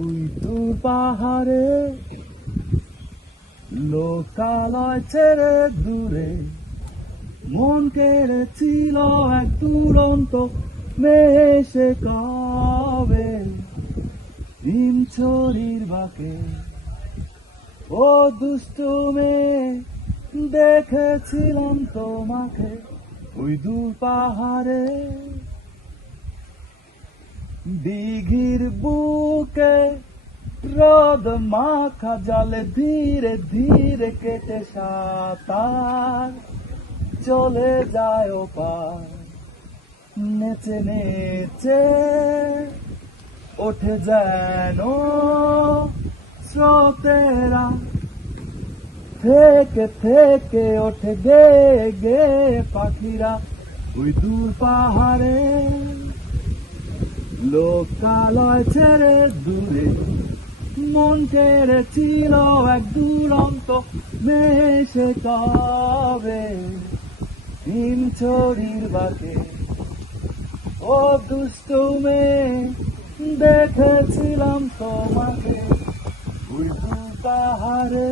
ওই দূর পাহাড়ে লোকালয় ছেড়ে দূরে মন কেড়েছিল এক দুরন্ত মেয়ে সে কবে হিমছড়ির বাঁকে। ও দুষ্টু মেয়ে, দেখেছিলাম তোমাকে ওই দূর পাহাড়ে। দিঘির বুকে রোদ মাখা জলে ধীরে ধীরে কেটে সাঁতার চলে যায় ওপার। নেচে নেচে ওঠে যেন স্রোতেরা, থেকে থেকে ওঠে গে গে পাখিরা ওই দূর পাহাড়ে। লোকালয় ছেড়ে দূরে মন কেড়েছিল এক দুরন্ত মেয়ে সে কবে হিমছড়ির বাঁকে। ও দুষ্টু মেয়ে, দেখেছিলাম তোমাকে ওই দূর পাহাড়ে।